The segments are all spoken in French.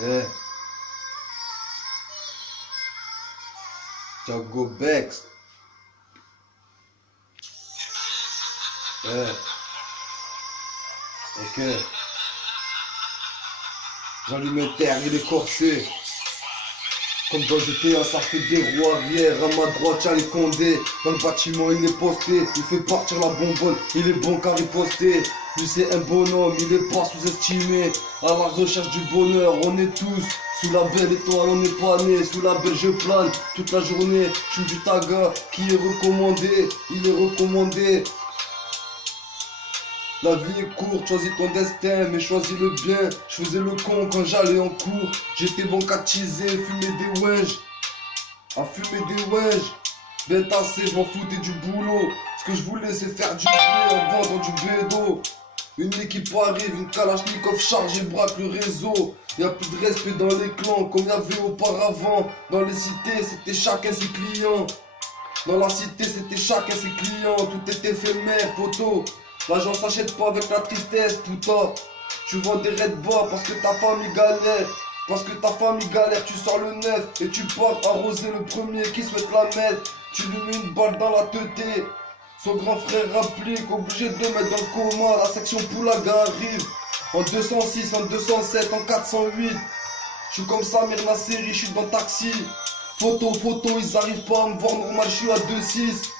Eh, Django Bex. Ok. J'allume un terre, il est corsé. Comme dans GTA, ça fait des roues arrière. À ma droite, y'a les Condés. Dans le bâtiment, il est posté. Il fait partir la bonbonne. Il est bon car il est posté. Lui, c'est un bonhomme. Il est pas sous-estimé. À la recherche du bonheur, on est tous sous la belle étoile. On n'est pas né. Sous la belle, je plane toute la journée. Je suis du taga qui est recommandé. Il est recommandé. La vie est courte, choisis ton destin, mais choisis le bien. Je faisais le con quand j'allais en cours. J'étais bon qu'à teaser, fumer des wenges. À fumer des wenges. Bien tassé, je m'en foutais du boulot. Ce que je voulais, c'est faire du blé en vendant du bédo. Une équipe arrive, une Kalachnikov charge et braque le réseau. Y'a plus de respect dans les clans comme y'avait auparavant. Dans les cités, c'était chacun ses clients. Dans la cité, c'était chacun ses clients. Tout est éphémère, poteau. L'argent s'achète pas avec la tristesse, putain. Tu vends des Red Bas parce que ta famille galère. Parce que ta famille galère, tu sors le neuf et tu pars arroser le premier qui souhaite la mettre. Tu lui mets une balle dans la teuté. Son grand frère applique, obligé de le mettre dans le coma. La section Poulaga arrive en 206, en 207, en 408. Je suis comme Samir Nasseri, je suis dans le taxi. Photo, ils arrivent pas à me voir normal, je suis à 2-6.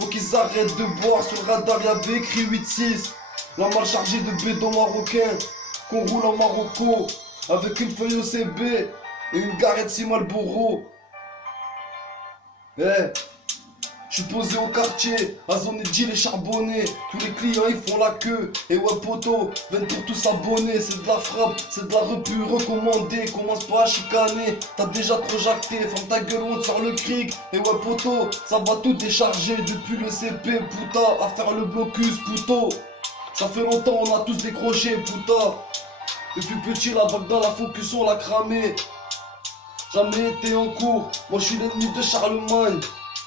Faut qu'ils arrêtent de boire, sur le radar y'avait écrit 8-6. La malle chargée de bédons marocains, qu'on roule en Marocco, avec une feuille OCB et une garette 6 Marlboro. Je suis posé au quartier, à zone et charbonné. Tous les clients ils font la queue. Et ouais poto, viennent pour tous s'abonner. C'est de la frappe, c'est de la repu recommandée. Commence pas à chicaner, t'as déjà trop jacté. Ferme ta gueule, on te sort le cric. Et ouais poto, ça va tout décharger. Depuis le CP, puta, à faire le blocus, puto. Ça fait longtemps, on a tous décroché, puta. Depuis petit, la vague dans la focus, on l'a cramé. Jamais été en cours, moi je suis l'ennemi de Charlemagne.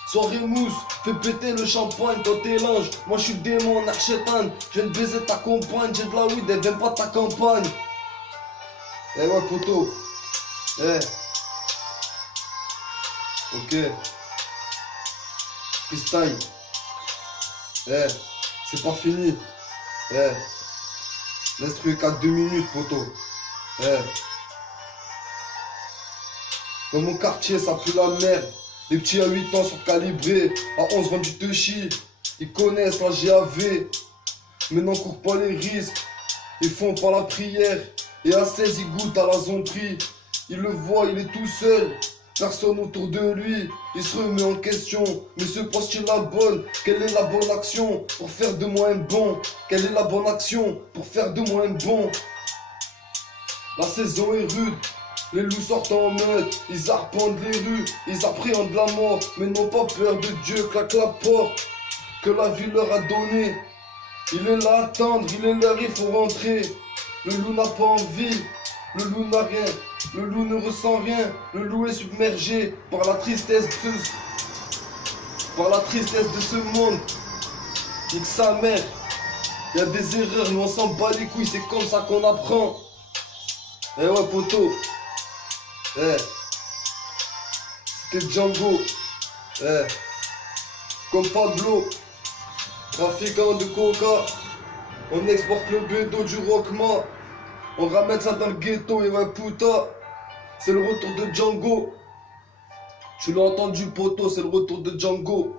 Soirée mousse, fais péter le champagne quand t'es l'ange. Moi je suis le démon, Narchetan. Je viens de baiser ta compagne, j'ai de la weed, elle vient pas de ta campagne. Eh ouais poto. Ok. Freestyle. C'est pas fini. L'instru est qu'à 2 minutes poto. Dans mon quartier ça pue la merde. Les petits à 8 ans sont calibrés, à 11 vendus de chi. Ils connaissent la GAV, mais n'encourent pas les risques. Ils font pas la prière, et à 16 ils goûtent à la zombie. Il le voit, il est tout seul, personne autour de lui. Il se remet en question, mais se pense-t-il la bonne? Quelle est la bonne action pour faire de moi un bon? Quelle est la bonne action pour faire de moi un bon? La saison est rude. Les loups sortent en meute, ils arpentent les rues, ils appréhendent la mort, mais n'ont pas peur de Dieu, claque la porte que la vie leur a donnée. Il est là à attendre, il est l'heure, il faut rentrer. Le loup n'a pas envie, le loup n'a rien, le loup ne ressent rien, le loup est submergé par la tristesse de ce monde. Nique sa mère, il y a des erreurs, mais on s'en bat les couilles, c'est comme ça qu'on apprend. Eh ouais poto. C'était Django. Comme Pablo, trafiquant de coca. On exporte le bédo du Rockma. On ramène ça dans le ghetto et ouais puta. C'est le retour de Django. Tu l'as entendu poto, c'est le retour de Django.